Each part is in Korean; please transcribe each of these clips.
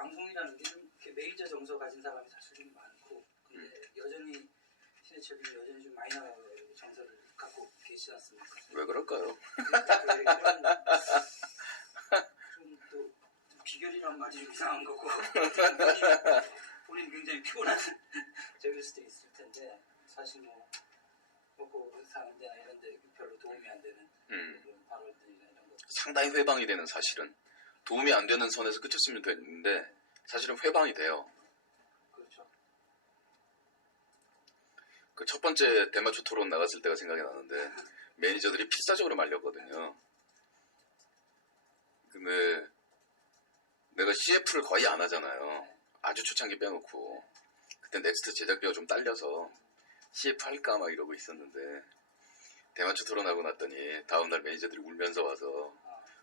방송이라는 게 좀 메이저 정서 가진 사람이 사실 좀 많고, 근데 여전히 신해철님이 여전히 좀 마이너 정서를 갖고 계시지 않습니까? 왜 그럴까요? 좀또 비결이란 말이 좀 이상한 거고 본인 굉장히 피곤한 적일 수도 있을 텐데, 사실 뭐 먹고 사는 데나 이런 데 별로 도움이 안 되는 그런 발언들이나 이런 것 상당히 회방이 되는, 사실은 도움이 안 되는 선에서 끝쳤으면 되는데 사실은 회방이 돼요. 그렇죠. 그 첫 번째 대마초 토론 나갔을 때가 생각이 나는데 매니저들이 필사적으로 말렸거든요. 근데 내가 CF를 거의 안 하잖아요. 아주 초창기 빼놓고. 그때 넥스트 제작비가 좀 딸려서 CF 할까 막 이러고 있었는데, 대마초 토론하고 났더니 다음날 매니저들이 울면서 와서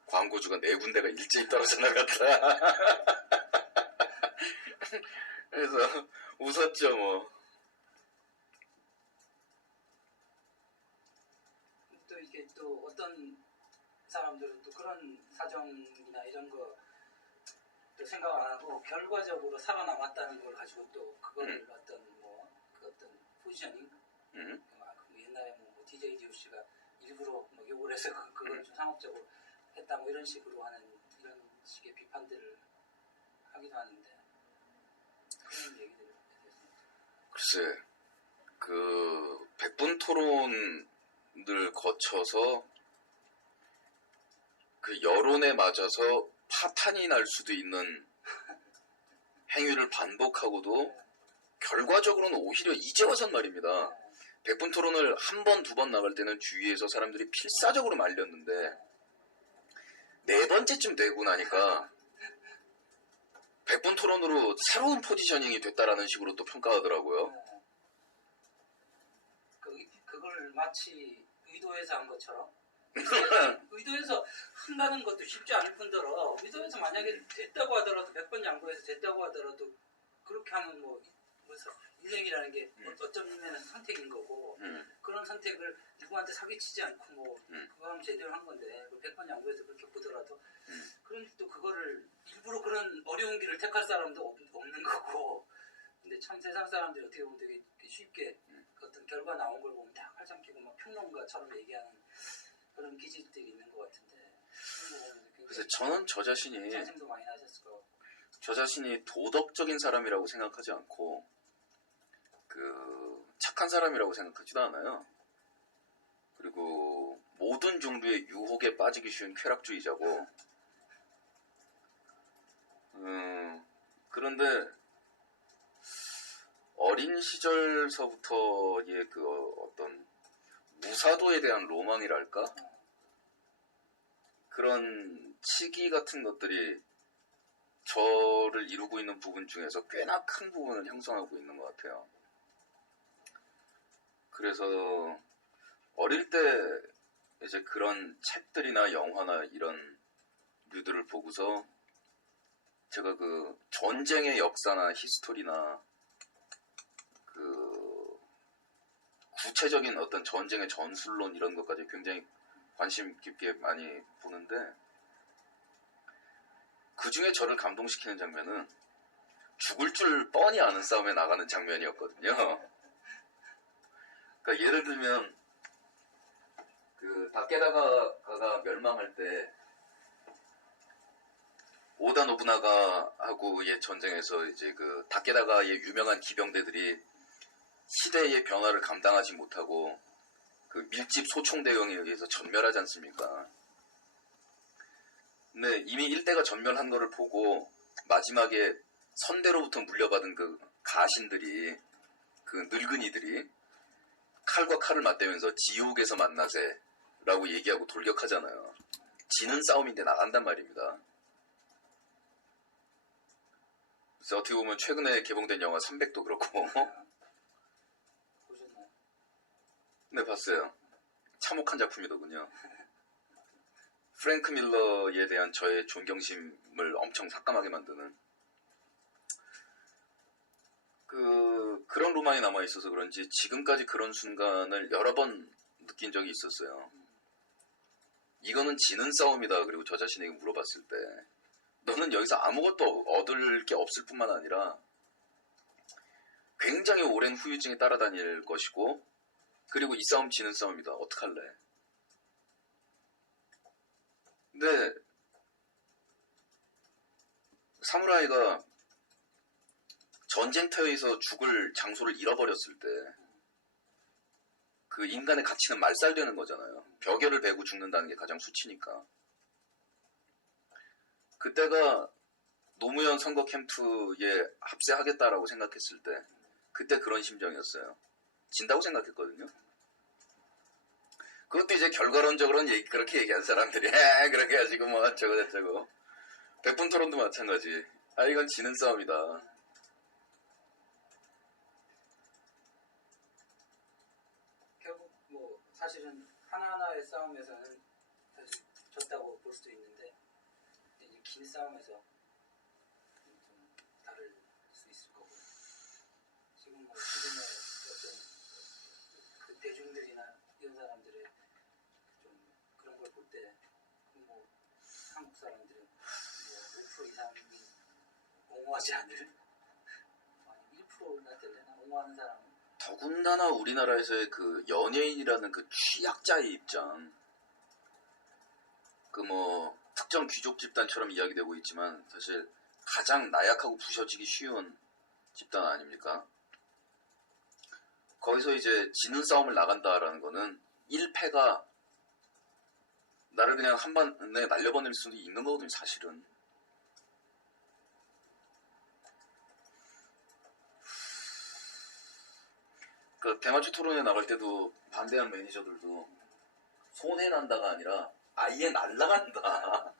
광고주가 4군데가 일제히 떨어져 나갔다. 그래서 웃었죠 뭐. 또 이게 또 어떤 사람들은 또 그런 사정이나 이런 거 또 생각 안 하고 결과적으로 살아남았다는 걸 가지고 또 그거를 어떤 뭐 그 어떤 포지셔닝, 그 옛날에 뭐 DJ DOC가 일부러 뭐 욕을 해서 그걸 좀 상업적으로 했다 뭐 이런 식으로 하는 이런 식의 비판들을 하기도 하는데, 그런 얘기들을 했습니다. 글쎄, 그 100분 토론을 거쳐서 그 여론에 맞아서 파탄이 날 수도 있는 행위를 반복하고도 결과적으로는 오히려 이제 와선 말입니다. 100분 토론을 한 번, 두 번 나갈 때는 주위에서 사람들이 필사적으로 말렸는데 4번째쯤 되고 나니까 100분 토론으로 새로운 포지셔닝이 됐다라는 식으로 또 평가하더라고요. 그걸 마치 의도해서 한 것처럼 의도해서 한다는 것도 쉽지 않을 뿐더러, 의도해서 만약에 됐다고 하더라도 100번 양보해서 됐다고 하더라도 그렇게 하면 뭐 인생이라는 게 어떤 면에서 선택인 거고, 그런 선택을 누구한테 사기치지 않고 뭐 그거 하면 제대로 한 건데 100번 양보해서 그렇게 보더라도 그런데 또 그거를 일부러 그런 어려운 길을 택할 사람도 없는 거고, 근데 참 세상 사람들이 어떻게 보면 되게 쉽게 어떤 결과 나온 걸 보면 다 활짝 끼고 막 평론가처럼 얘기하는 그런 기질들이 있는 것 같은데, 그래서 저는 저 자신이 짜증도 많이 나셨을 것 같고, 저 자신이 도덕적인 사람이라고 생각하지 않고 그 착한 사람이라고 생각하지도 않아요. 그리고 모든 종류의 유혹에 빠지기 쉬운 쾌락주의자고, 그런데 어린 시절서부터의 그 어떤 무사도에 대한 로망이랄까? 그런 치기 같은 것들이 저를 이루고 있는 부분 중에서 꽤나 큰 부분을 형성하고 있는 것 같아요. 그래서 어릴 때 이제 그런 책들이나 영화나 이런 류들을 보고서 제가 그 전쟁의 역사나 히스토리나 그 구체적인 어떤 전쟁의 전술론 이런 것까지 굉장히 관심 깊게 많이 보는데, 그 중에 저를 감동시키는 장면은 죽을 줄 뻔히 아는 싸움에 나가는 장면이었거든요. 그러니까 예를 들면 그 다케다가가 멸망할 때 오다 노부나가하고의 전쟁에서 이제 그 다케다가의 유명한 기병대들이 시대의 변화를 감당하지 못하고 그 밀집 소총대왕에 의해서 전멸하지 않습니까? 근데 이미 일대가 전멸한 거를 보고 마지막에 선대로부터 물려받은 그 가신들이, 그 늙은이들이 칼과 칼을 맞대면서 지옥에서 만나세 라고 얘기하고 돌격하잖아요. 지는 싸움인데 나간단 말입니다. 그래서 어떻게 보면 최근에 개봉된 영화 300도 그렇고 보셨나요? 네, 봤어요. 참혹한 작품이더군요. 프랭크 밀러에 대한 저의 존경심을 엄청 삭감하게 만드는 그런 로망이 남아있어서 그런지 지금까지 그런 순간을 여러 번 느낀 적이 있었어요. 이거는 지는 싸움이다. 그리고 저 자신에게 물어봤을 때 너는 여기서 아무것도 얻을 게 없을 뿐만 아니라 굉장히 오랜 후유증이 따라다닐 것이고, 그리고 이 싸움 지는 싸움이다. 어떡할래? 근데 사무라이가 전쟁터에서 죽을 장소를 잃어버렸을 때 그 인간의 가치는 말살되는 거잖아요. 벽에를 베고 죽는다는 게 가장 수치니까. 그때가 노무현 선거 캠프에 합세하겠다라고 생각했을 때 그때 그런 심정이었어요. 진다고 생각했거든요. 그것도 이제 결과론적으로는 그렇게 얘기한 사람들이 그렇게 해가지고 뭐 어쩌고 백분 토론도 마찬가지. 아 이건 지는 싸움이다. 결국 뭐 사실은 하나하나의 싸움에서는 사실 졌다고 볼 수도 있는데 이제 긴 싸움에서 좀 다를 수 있을 거고 지금의 어떤 그 대중들이나 이런 사람들의 좀 그런 걸 볼 때 뭐 한국 사람들은 뭐 5% 이상이 옹호하지 않을 1%나 될래나 옹호하는 사람은 더군다나 우리나라에서의 그 연예인이라는 그 취약자의 입장, 그 뭐 특정 귀족 집단처럼 이야기되고 있지만 사실 가장 나약하고 부셔지기 쉬운 집단 아닙니까? 거기서 이제 지는 싸움을 나간다라는 거는 1패가 나를 그냥 한 번에 날려버릴 수도 있는 거거든요, 사실은. 그 대마초 토론에 나갈 때도 반대한 매니저들도 손해난다가 아니라 아예 날라간다.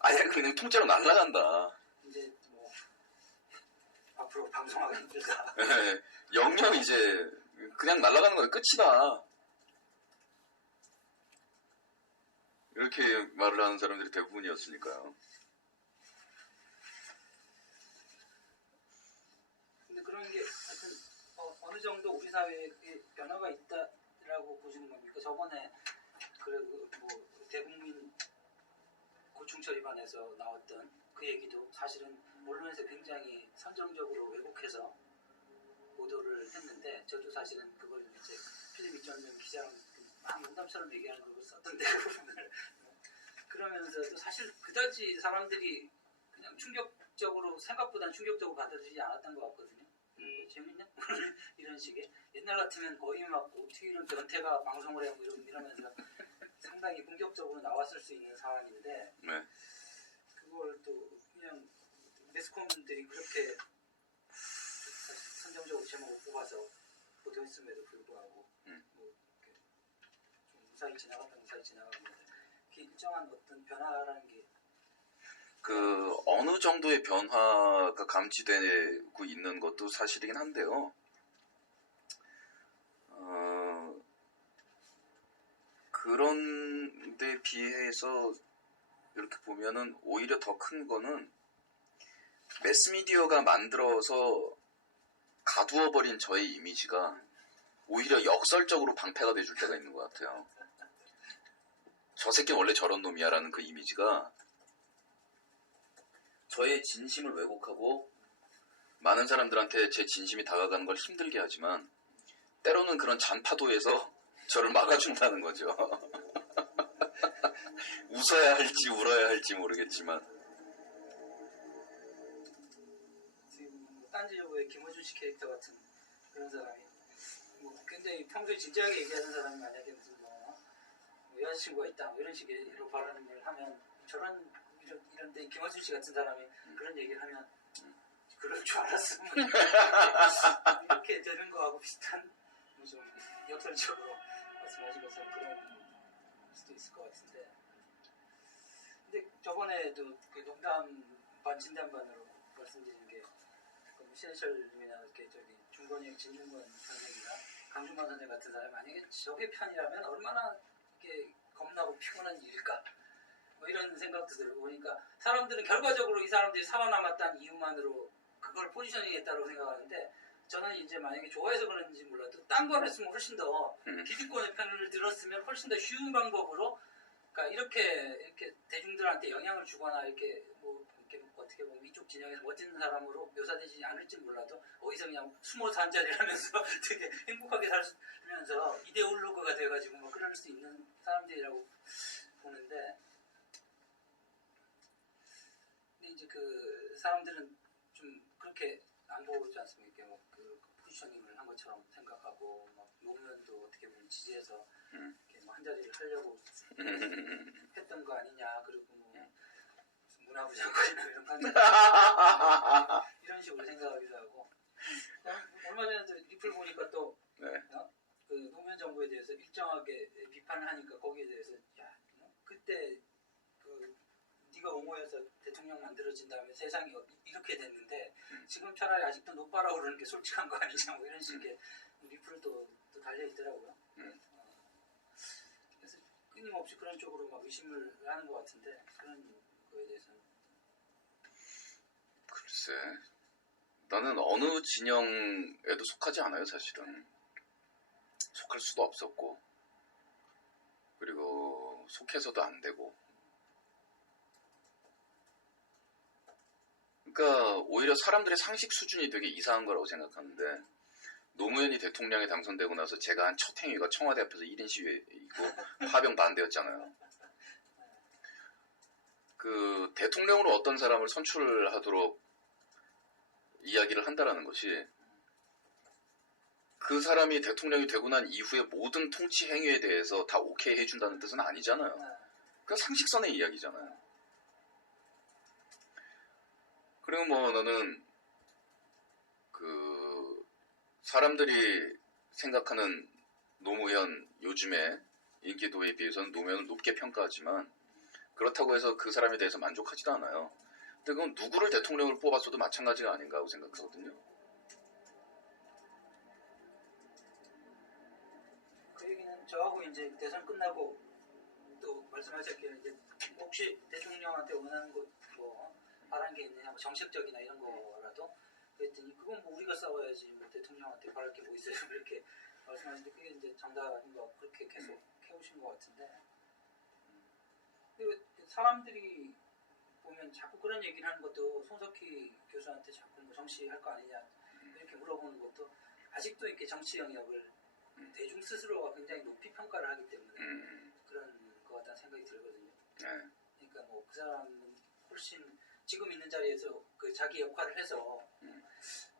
아예 그냥 통째로 날라간다. 이제 뭐 앞으로 방송하기 힘들다. 영영 이제 그냥 날아가는 거야. 끝이다. 이렇게 말을 하는 사람들이 대부분이었으니까요. 근데 그런 게 하여튼 어느 정도 우리 사회에 변화가 있다라고 보시는 겁니까? 저번에 그 뭐 대국민 고충처 위반에서 나왔던 그 얘기도 사실은 언론에서 굉장히 선정적으로 왜곡해서 보도를 했는데 저도 사실은 그걸 이제 필립 이전면 기자랑 막 농담처럼 얘기하는 걸 썼던데 그 부분을 그러면서도 사실 그다지 사람들이 그냥 충격적으로 생각보다는 충격적으로 받아들이지 않았던 것 같거든요. 뭐 재밌냐? 이런 식의 옛날 같으면 거의 막 어떻게 이런 변태가 방송을 해 이러면서 상당히 공격적으로 나왔을 수 있는 상황인데 네. 그걸 또 그냥 매스컴들이 그렇게 선정적으로 제목을 뽑아서 보도했음에도 불구하고 뭐 이렇게 좀 무사히 지나가면 일정한 어떤 변화라는 게 그 어느 정도의 변화가 감지되고 있는 것도 사실이긴 한데요. 그런 데 비해서 이렇게 보면은 오히려 더 큰 거는 매스미디어가 만들어서 가두어버린 저의 이미지가 오히려 역설적으로 방패가 돼줄 때가 있는 것 같아요. 저 새끼는 원래 저런 놈이야 라는 그 이미지가 저의 진심을 왜곡하고 많은 사람들한테 제 진심이 다가가는 걸 힘들게 하지만 때로는 그런 잔파도에서 저를 막아준다는 거죠. 웃어야 할지 울어야 할지 모르겠지만 지금 딴지일보의 김호준 씨 캐릭터 같은 그런 사람이 뭐 굉장히 평소에 진지하게 얘기하는 사람이 만약에 무슨 뭐 여자친구가 있다 뭐 이런 식으로 발언을 하면 이런 데 김호준 씨 같은 사람이 그런 얘기를 하면 그럴 줄 알았으면 이렇게 되는 거하고 비슷한 좀 역설적으로 말씀하신 것처럼 그런 수도 있을 것 같은데 근데 저번에도 그 농담 반 진담 반으로 말씀드린 게 신해철님이나 이렇게 저기 중건이 진중권 선생이나 강준만 선생 같은 사람이 만약에 저게 편이라면 얼마나 이렇게 겁나고 피곤한 일일까 뭐 이런 생각도 들고 보니까 사람들은 결과적으로 이 사람들이 살아남았다는 이유만으로 그걸 포지셔닝했다고 생각하는데 저는 이제 만약에 좋아해서 그런지 몰라도 딴 걸 했으면 훨씬 더 기득권의 편을 들었으면 훨씬 더 쉬운 방법으로 그러니까 이렇게 대중들한테 영향을 주거나 이렇게 이렇게 어떻게 보면 이쪽 진영에서 멋진 사람으로 묘사되지 않을지 몰라도 어디서 그냥 숨어서 한 자리를 하면서 되게 행복하게 살면서 이데올로그가 돼가지고 뭐 그럴 수 있는 사람들이라고 보는데, 근데 이제 그 사람들은 좀 그렇게 안 보지 않습니까? 이렇게 그 포지셔닝을 한 것처럼 생각하고 막 노무현도 어떻게 보면 지지해서 이렇게 뭐 한 자리를 하려고 했던 거 아니냐, 그리고 뭐 무슨 문화부장관이나 이런 판단 이런 식으로 생각하기도 하고. 얼마 전에 리플 보니까 또 네. 그 노무현 정부에 대해서 일정하게 비판을 하니까 거기에 대해서 야, 그때 그 네가 옹호해서 대통령 만들어진 다음에 세상이 이렇게 됐는데 지금 차라리 아직도 노빠라 오르는 게 솔직한 거 아니냐, 뭐 이런 식의 리플도 또 달려 있더라고요. 그래서 끊임없이 그런 쪽으로 막 의심을 하는 것 같은데, 그런 거에 대해서는 글쎄, 나는 어느 진영에도 속하지 않아요, 사실은. 속할 수도 없었고, 그리고 속해서도 안 되고. 그러니까 오히려 사람들의 상식 수준이 되게 이상한 거라고 생각하는데, 노무현이 대통령에 당선되고 나서 제가 한 첫 행위가 청와대 앞에서 1인 시위이고 파병 반대였잖아요. 그 대통령으로 어떤 사람을 선출하도록 이야기를 한다라는 것이, 그 사람이 대통령이 되고 난 이후에 모든 통치 행위에 대해서 다 오케이 해준다는 뜻은 아니잖아요. 그건 상식선의 이야기잖아요. 그리고 뭐 너는 그 사람들이 생각하는 노무현 요즘의 인기도에 비해서는 노무현을 높게 평가하지만, 그렇다고 해서 그 사람에 대해서 만족하지도 않아요. 근데 그건 누구를 대통령을 뽑았어도 마찬가지가 아닌가 하고 생각하거든요. 그 얘기는 저하고 이제 대선 끝나고 또 말씀하셨기에 이제 혹시 대통령한테 원하는 거 뭐 바란 게 있느냐, 뭐 정책적이나 이런 거라도, 그랬더니 그건 뭐 우리가 싸워야지 뭐 대통령한테 바랄 게 뭐 있어요, 이렇게 말씀하시는데, 그게 이제 정답인 거 그렇게 계속 해오신 것 같은데, 근데 사람들이 보면 자꾸 그런 얘기를 하는 것도, 손석희 교수한테 자꾸 뭐 정치할 거 아니냐 이렇게 물어보는 것도 아직도 이렇게 정치 영역을 대중 스스로가 굉장히 높이 평가를 하기 때문에 그런 것 같다는 생각이 들거든요. 네. 그러니까 뭐 그 사람은 훨씬 지금 있는 자리에서 그 자기 역할을 해서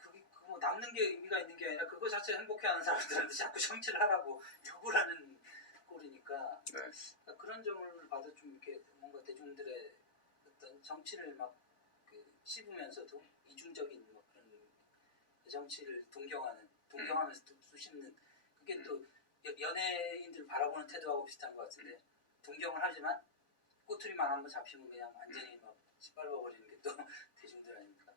그게 뭐 남는 게 의미가 있는 게 아니라 그거 자체 행복해하는 사람들한테 자꾸 정치를 하라고 요구를 하는 꼴이니까. 네. 그러니까 그런 점을 봐도 좀 이렇게 뭔가 대중들의 어떤 정치를 막 그 씹으면서도 이중적인 뭐 그런 정치를 동경하면서 또 쑤씹는, 그게 또 연예인들 바라보는 태도하고 비슷한 것 같은데, 동경을 하지만 꼬투리만 한번 잡히면 그냥 완전히 막 짓밟아버리는 게 또 대중들 아닙니까?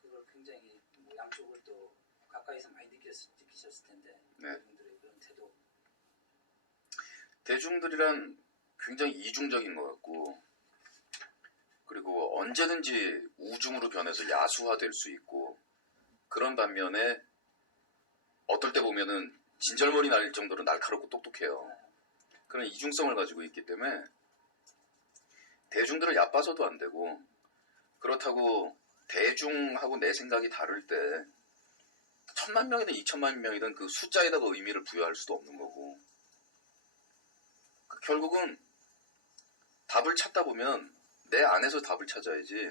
그걸 굉장히 뭐 양쪽을 또 가까이서 많이 느끼셨을 텐데. 네. 대중들의 그런 태도. 대중들이란 굉장히 이중적인 것 같고, 그리고 언제든지 우중으로 변해서 야수화될 수 있고, 그런 반면에 어떨 때 보면은 진절머리 날 정도로 날카롭고 똑똑해요. 그런 이중성을 가지고 있기 때문에 대중들을 얕봐서도 안 되고, 그렇다고 대중하고 내 생각이 다를 때 1000만 명이든 2000만 명이든 그 숫자에다가 의미를 부여할 수도 없는 거고, 결국은 답을 찾다 보면 내 안에서 답을 찾아야지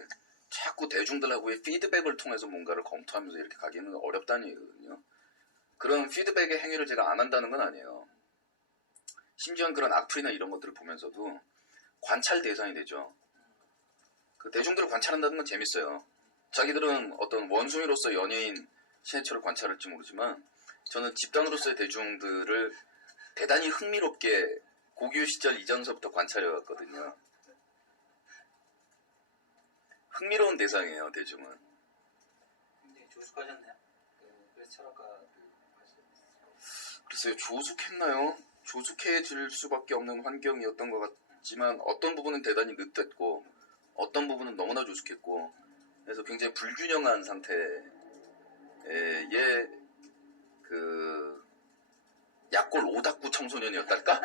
자꾸 대중들하고의 피드백을 통해서 뭔가를 검토하면서 이렇게 가기는 어렵다는 얘기거든요. 그런 피드백의 행위를 제가 안 한다는 건 아니에요. 심지어는 그런 악플이나 이런 것들을 보면서도 관찰 대상이 되죠. 그 대중들을 관찰한다는 건 재밌어요. 자기들은 어떤 원숭이로서 연예인 신해철을 관찰할지 모르지만, 저는 집단으로서의 대중들을 대단히 흥미롭게 고교 시절 이전서부터 관찰해왔거든요. 흥미로운 대상이에요, 대중은. 굉장히 조숙하셨네요. 그래서 철학가. 글쎄요, 조숙했나요? 조숙해질 수밖에 없는 환경이었던 것 같지만, 어떤 부분은 대단히 늦됐고 어떤 부분은 너무나 조숙했고, 그래서 굉장히 불균형한 상태의 그 약골 오닥구 청소년이었달까?